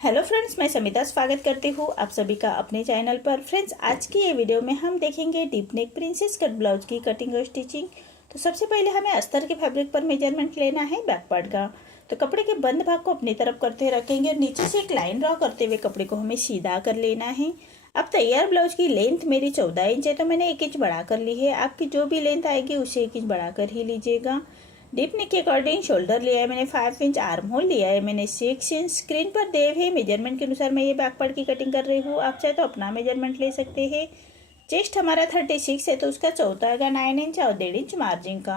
Hello friends, मैं समिता स्वागत करती हूँ आप सभी का अपने चैनल पर। फ्रेंड्स, आज की ये वीडियो में हम देखेंगे deep neck princess cut blouse की कटिंग और स्टिचिंग। तो सबसे पहले हमें अस्तर के फैब्रिक पर मेजरमेंट लेना है बैक पार्ट का। तो कपड़े के बंद भाग को अपनी तरफ करते हुए रखेंगे और नीचे से एक लाइन ड्रॉ करते हुए कपड़े को हमें सीधा कर लेना है। अब तैयार ब्लाउज की लेंथ मेरी 14 इंच है, तो मैंने 1 इंच बढ़ा कर ली है। आपकी जो भी लेंथ आएगी उसे 1 इंच बढ़ा कर ही लीजिएगा। डीप नेक के अकॉर्डिंग शोल्डर लिया है मैंने 5 इंच, आर्म होल लिया है मैंने 6 इंच। स्क्रीन पर दिए हुए मेजरमेंट के अनुसार मैं ये बैक पार्ट की कटिंग कर रही हूँ। आप चाहे तो अपना मेजरमेंट ले सकते हैं। चेस्ट हमारा 36 है, तो उसका चौथा आएगा 9 इंच और 1.5 इंच मार्जिन का।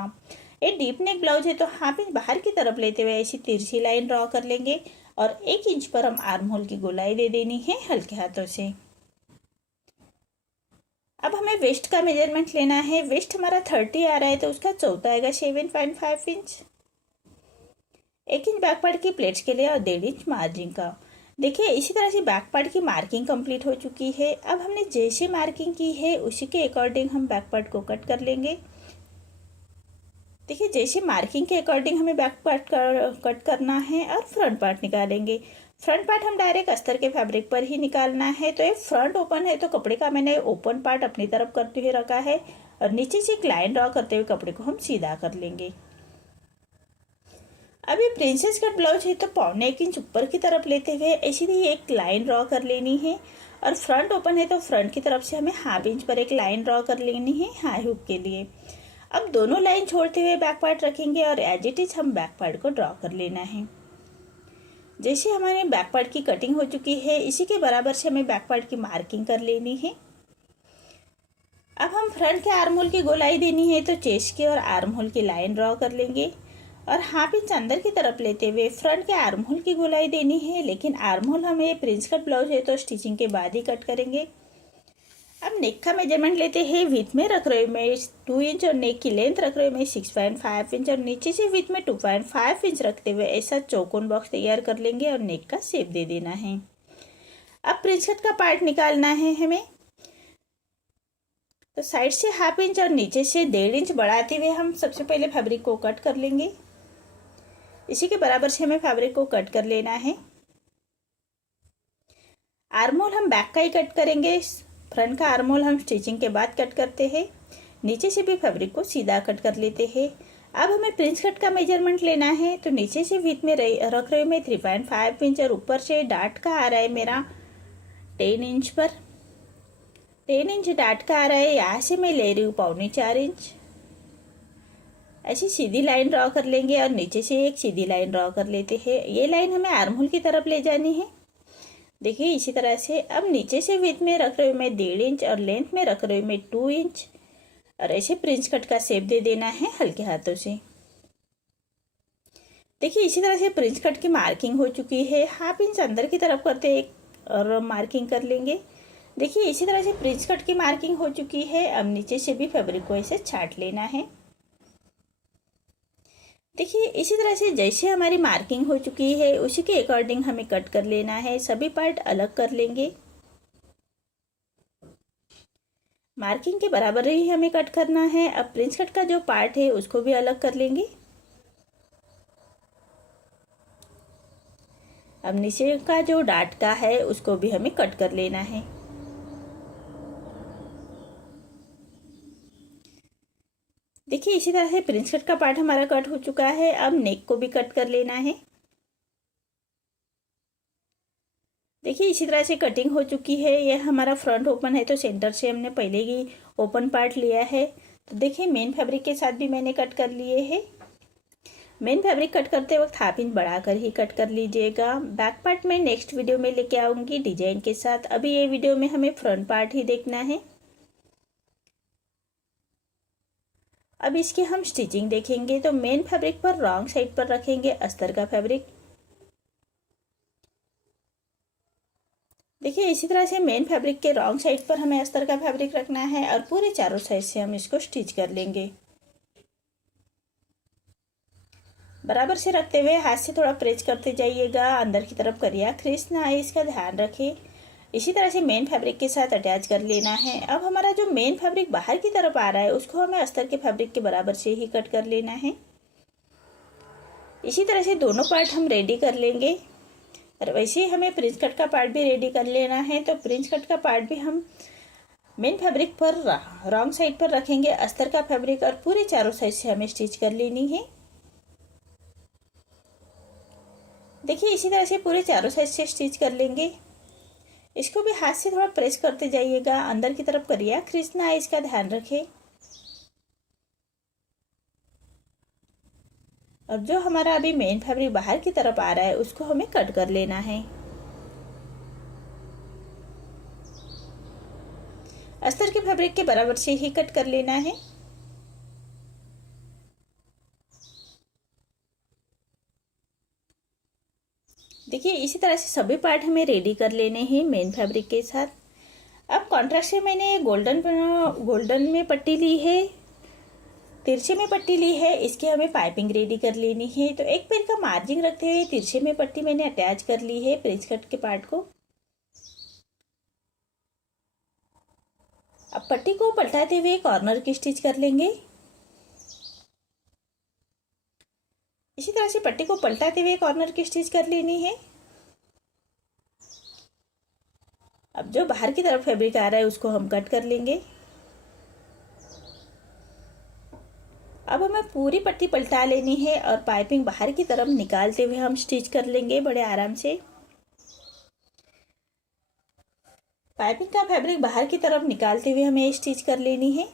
ये डीप नेक ब्लाउज है, तो हाफ इंच बाहर की तरफ लेते हुए ऐसी तिरछी लाइन ड्रॉ कर लेंगे और 1 इंच पर हम आर्म होल की गोलाई दे देनी है हल्के हाथों से। अब हमें वेस्ट का मेजरमेंट लेना है। वेस्ट हमारा 30 आ रहा है, तो उसका चौथा आएगा 7.5 इंच। 1 इंच बैक पार्ट की प्लेट्स के लिए और 1.5 इंच मार्जिन का। देखिए, इसी तरह से बैक पार्ट की मार्किंग कंप्लीट हो चुकी है। अब हमने जैसे मार्किंग की है उसी के अकॉर्डिंग हम बैक पार्ट को कट कर लेंगे। देखिए, जैसे मार्किंग के अकॉर्डिंग हमें बैक पार्ट कट करना है और फ्रंट पार्ट निकालेंगे। फ्रंट पार्ट हम डायरेक्ट अस्तर के फैब्रिक पर ही निकालना है। तो ये फ्रंट ओपन है, तो कपड़े का मैंने ओपन पार्ट अपनी तरफ करते हुए रखा है और नीचे से एक लाइन ड्रॉ करते हुए कपड़े को हम सीधा कर लेंगे। अब ये प्रिंसेस कट ब्लाउज है, तो 1.25 इंच ऊपर की तरफ लेते हुए ऐसी ही एक लाइन ड्रॉ कर लेनी है। और फ्रंट ओपन है, तो फ्रंट की तरफ से हमें हाफ इंच पर एक लाइन ड्रॉ कर लेनी है हाई हुक के लिए। अब दोनों लाइन छोड़ते हुए बैक पार्ट रखेंगे और एज इट इज हम बैक पार्ट को ड्रॉ कर लेना है। जैसे हमारे बैक पार्ट की कटिंग हो चुकी है, इसी के बराबर से हमें बैक पार्ट की मार्किंग कर लेनी है। अब हम फ्रंट के आर्म होल की गोलाई देनी है, तो चेस्ट की और आर्म होल की लाइन ड्रॉ कर लेंगे और हाफ इंच अंदर की तरफ लेते हुए फ्रंट के आर्म होल की गोलाई देनी है। लेकिन आर्म होल हमें प्रिंस कट ब्लाउज है, तो स्टिचिंग के बाद ही कट करेंगे। अब नेक का मेजरमेंट लेते हैं। विथ में रख रहे मैं 2 इंच और नेक की लेंथ रख रहे मैं 6.5 इंच और नीचे से विथ में 2.5 इंच रखते हुए ऐसा चौकोन बॉक्स तैयार कर लेंगे और नेक का शेप दे देना है। अब प्रिंस कट का पार्ट निकालना है हमें, तो साइड से हाफ इंच और नीचे से 1.5 इंच बढ़ाते हुए हम सबसे पहले फैब्रिक को कट कर लेंगे। इसी के बराबर से हमें फैब्रिक को कट कर लेना है। आर्म होल हम बैक का ही कट करेंगे, फ्रंट का आर्म होल हम स्टिचिंग के बाद कट करते हैं। नीचे से भी फैब्रिक को सीधा कट कर लेते हैं। अब हमें प्रिंस कट का मेजरमेंट लेना है, तो नीचे से विथ में रख रहे मैं 3.5 इंच और ऊपर से डार्ट का आ रहा है मेरा 10 इंच पर। 10 इंच डार्ट का आ रहा है, यहाँ से मैं ले रही हूँ 4.25 इंच। ऐसी सीधी लाइन ड्रॉ कर लेंगे और नीचे से एक सीधी लाइन ड्रॉ कर लेते हैं। ये लाइन हमें आर्म होल की तरफ ले जानी है। देखिए, इसी तरह से अब नीचे से विथ में रख रही हूँ मैं 1.5 इंच और लेंथ में रख रही हूँ मैं 2 इंच और ऐसे प्रिंस कट का शेप दे देना है हल्के हाथों से। देखिए, इसी तरह से प्रिंस कट की मार्किंग हो चुकी है। हाफ इंच अंदर की तरफ करते एक और मार्किंग कर लेंगे। देखिए, इसी तरह से प्रिंस कट की मार्किंग हो चुकी है। अब नीचे से भी फैब्रिक को ऐसे छाट लेना है। देखिए, इसी तरह से जैसे हमारी मार्किंग हो चुकी है उसी के अकॉर्डिंग हमें कट कर लेना है। सभी पार्ट अलग कर लेंगे। मार्किंग के बराबर ही हमें कट करना है। अब प्रिंस कट का जो पार्ट है उसको भी अलग कर लेंगे। अब नीचे का जो डार्ट का है उसको भी हमें कट कर लेना है। देखिए, इसी तरह से प्रिंस कट का पार्ट हमारा कट हो चुका है। अब नेक को भी कट कर लेना है। देखिए, इसी तरह से कटिंग हो चुकी है। यह हमारा फ्रंट ओपन है, तो सेंटर से हमने पहले ही ओपन पार्ट लिया है। तो देखिए, मेन फैब्रिक के साथ भी मैंने कट कर लिए हैं। मेन फैब्रिक कट करते वक्त हाफ इंच बढ़ाकर ही कट कर लीजिएगा। बैक पार्ट में नेक्स्ट वीडियो में लेके आऊंगी डिजाइन के साथ। अभी ये वीडियो में हमें फ्रंट पार्ट ही देखना है। अब इसकी हम स्टिचिंग देखेंगे। तो मेन फैब्रिक पर रॉन्ग साइड पर रखेंगे अस्तर का फैब्रिक। देखिए, इसी तरह से मेन फैब्रिक के रॉन्ग साइड पर हमें अस्तर का फैब्रिक रखना है और पूरे चारों साइड से हम इसको स्टिच कर लेंगे। बराबर से रखते हुए हाथ से थोड़ा प्रेस करते जाइएगा, अंदर की तरफ करिया क्रीज ना आए इसका ध्यान रखें। इसी तरह से मेन फैब्रिक के साथ अटैच कर लेना है। अब हमारा जो मेन फैब्रिक बाहर की तरफ आ रहा है उसको हमें अस्तर के फैब्रिक के बराबर से ही कट कर लेना है। इसी तरह से दोनों पार्ट हम रेडी कर लेंगे। और वैसे ही हमें प्रिंस कट का पार्ट भी रेडी कर लेना है। तो प्रिंस कट का पार्ट भी हम मेन फैब्रिक पर रॉन्ग साइड पर रखेंगे अस्तर का फैब्रिक, और पूरे चारों साइड से हमें स्टिच कर लेनी है। देखिए इसी तरह से पूरे चारों साइड से स्टिच कर लेंगे। इसको भी हाथ से थोड़ा प्रेस करते जाइएगा, अंदर की तरफ करिए, क्रीज ना आए इसका ध्यान रखें। और जो हमारा अभी मेन फैब्रिक बाहर की तरफ आ रहा है उसको हमें कट कर लेना है। अस्तर के फैब्रिक के बराबर से ही कट कर लेना है। देखिए इसी तरह से सभी पार्ट हमें रेडी कर लेने हैं मेन फैब्रिक के साथ। अब कॉन्ट्रास्ट में मैंने गोल्डन में पट्टी ली है, तिरछे में पट्टी ली है, इसकी हमें पाइपिंग रेडी कर लेनी है। तो एक पैर का मार्जिन रखते हुए तिरछे में पट्टी मैंने अटैच कर ली है प्रिंस कट के पार्ट को। अब पट्टी को पलटाते हुए कॉर्नर की स्टिच कर लेंगे। इसी तरह से पट्टी को पलटाते हुए कॉर्नर की स्टिच कर लेनी है। अब जो बाहर की तरफ फैब्रिक आ रहा है उसको हम कट कर लेंगे। अब हमें पूरी पट्टी पलटा लेनी है और पाइपिंग बाहर की तरफ निकालते हुए हम स्टिच कर लेंगे बड़े आराम से। पाइपिंग का फैब्रिक बाहर की तरफ निकालते हुए हमें स्टिच कर लेनी है।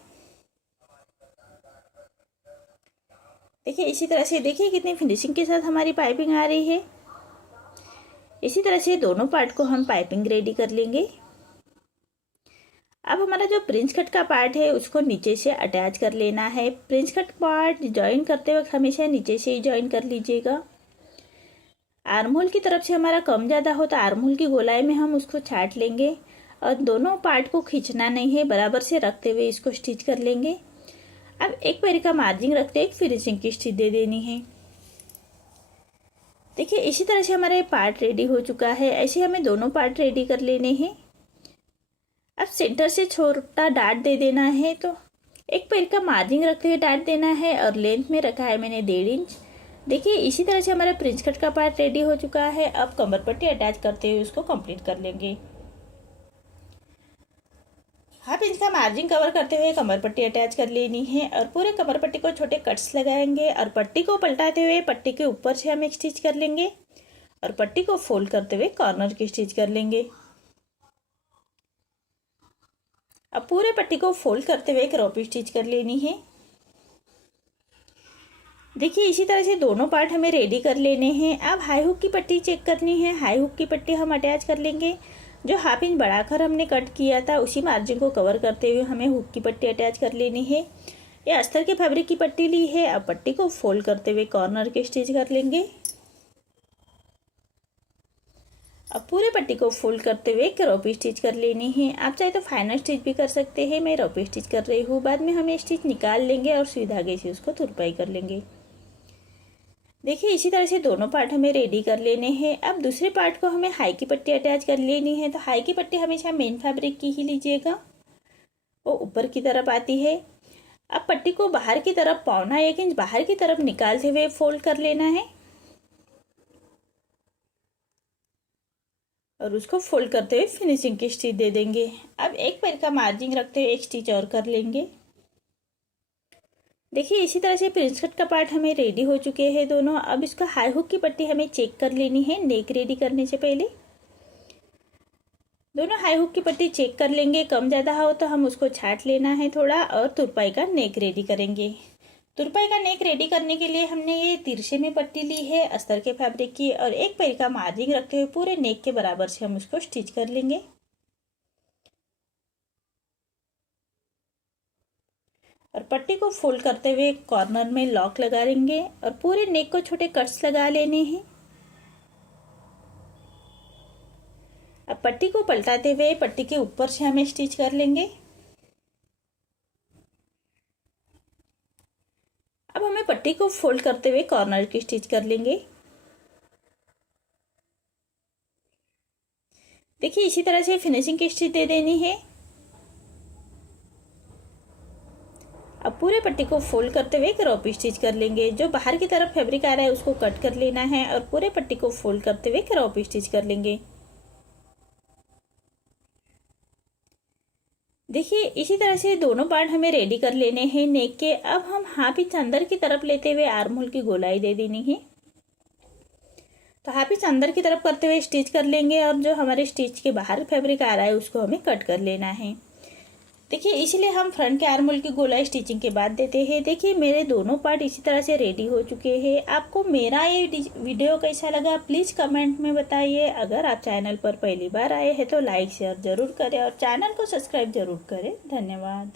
देखिए इसी तरह से, देखिए कितनी फिनिशिंग के साथ हमारी पाइपिंग आ रही है। इसी तरह से दोनों पार्ट को हम पाइपिंग रेडी कर लेंगे। अब हमारा जो प्रिंस कट का पार्ट है उसको नीचे से अटैच कर लेना है। प्रिंस कट पार्ट ज्वाइन करते वक्त हमेशा नीचे से ही ज्वाइन कर लीजिएगा। आर्म होल की तरफ से हमारा कम ज़्यादा हो तो आर्म होल की गोलाई में हम उसको छाट लेंगे और दोनों पार्ट को खींचना नहीं है, बराबर से रखते हुए इसको स्टिच कर लेंगे। अब एक पैर का मार्जिन रखते एक फिनिशिंग की स्टिच दे देनी है। देखिए इसी तरह से हमारा ये पार्ट रेडी हो चुका है। ऐसे हमें दोनों पार्ट रेडी कर लेने हैं। अब सेंटर से छोटा डार्ट दे देना है, तो एक पैर का मार्जिन रखते हुए डार्ट देना है और लेंथ में रखा है मैंने 1.5 इंच। देखिए इसी तरह से हमारा प्रिंस कट का पार्ट रेडी हो चुका है। अब कमर पट्टी अटैच करते हुए उसको कंप्लीट कर लेंगे। 1/2 इंच का मार्जिन कवर करते हुए कमर पट्टी अटैच कर लेनी है और पूरे कमर पट्टी को छोटे कट्स लगाएंगे और पट्टी को पलटाते हुए पट्टी के ऊपर से हम एक स्टिच कर लेंगे और पट्टी को फोल्ड करते हुए कॉर्नर की स्टिच कर लेंगे। अब पूरे पट्टी को फोल्ड करते हुए एक रोपी स्टिच कर लेनी है। देखिए इसी तरह से दोनों पार्ट हमें रेडी कर लेने हैं। अब हाई हुक की पट्टी चेक करनी है। हाई हुक की पट्टी हम अटैच कर लेंगे। जो 1/2 इंच बढ़ाकर हमने कट किया था उसी मार्जिन को कवर करते हुए हमें हुक की पट्टी अटैच कर लेनी है। ये अस्तर के फैब्रिक की पट्टी ली है। अब पट्टी को फोल्ड करते हुए कॉर्नर की स्टिच कर लेंगे। अब पूरे पट्टी को फोल्ड करते हुए रोपी स्टिच कर लेनी है। आप चाहे तो फाइनल स्टिच भी कर सकते हैं, मैं रोपी स्टिच कर रही हूँ। बाद में हम ये स्टिच निकाल लेंगे और सुई धागे से उसको तुरपाई कर लेंगे। देखिए इसी तरह से दोनों पार्ट हमें रेडी कर लेने हैं। अब दूसरे पार्ट को हमें हाई की पट्टी अटैच कर लेनी है। तो हाई की पट्टी हमेशा मेन फैब्रिक की ही लीजिएगा, वो ऊपर की तरफ आती है। अब पट्टी को बाहर की तरफ 1.25 इंच बाहर की तरफ निकालते हुए फोल्ड कर लेना है और उसको फोल्ड करते हुए फिनिशिंग की स्टिच दे देंगे। अब एक पैर का मार्जिन रखते हुए एक स्टिच और कर लेंगे। देखिए इसी तरह से प्रिंस कट का पार्ट हमें रेडी हो चुके हैं दोनों। अब इसका हाई हुक की पट्टी हमें चेक कर लेनी है नेक रेडी करने से पहले। दोनों हाई हुक की पट्टी चेक कर लेंगे, कम ज़्यादा हो तो हम उसको छाट लेना है थोड़ा और तुरपाई का नेक रेडी करेंगे। तुरपाई का नेक रेडी करने के लिए हमने ये तिरछे में पट्टी ली है अस्तर के फैब्रिक की और एक पैर का मार्जिन रखते हुए पूरे नेक के बराबर से हम उसको स्टिच कर लेंगे। और पट्टी को फोल्ड करते हुए कॉर्नर में लॉक लगा लेंगे और पूरे नेक को छोटे कट्स लगा लेने हैं। अब पट्टी को पलटाते हुए पट्टी के ऊपर से हमें स्टिच कर लेंगे। अब हमें पट्टी को फोल्ड करते हुए कॉर्नर की स्टिच कर लेंगे। देखिए इसी तरह से फिनिशिंग की स्टिच दे देनी है। अब अब पूरे पट्टी को फोल्ड करते हुए क्रॉप स्टिच कर लेंगे। जो बाहर की तरफ फैब्रिक आ रहा है उसको कट कर लेना है और पूरे पट्टी को फोल्ड करते हुए क्रॉप स्टिच कर लेंगे। देखिए इसी तरह से दोनों पार्ट हमें रेडी कर लेने हैं नेक के। अब हम हाफ इंच अंदर की तरफ लेते हुए आर्म होल की गोलाई दे देनी है। तो हाफ इंच अंदर की तरफ करते हुए स्टिच कर लेंगे और जो हमारे स्टिच के बाहर फैब्रिक आ रहा है उसको हमें कट कर लेना है। देखिए इसलिए हम फ्रंट के आर्म होल की गोलाई स्टिचिंग के बाद देते हैं। देखिए मेरे दोनों पार्ट इसी तरह से रेडी हो चुके हैं। आपको मेरा ये वीडियो कैसा लगा प्लीज़ कमेंट में बताइए। अगर आप चैनल पर पहली बार आए हैं तो लाइक शेयर ज़रूर करें और चैनल को सब्सक्राइब ज़रूर करें। धन्यवाद।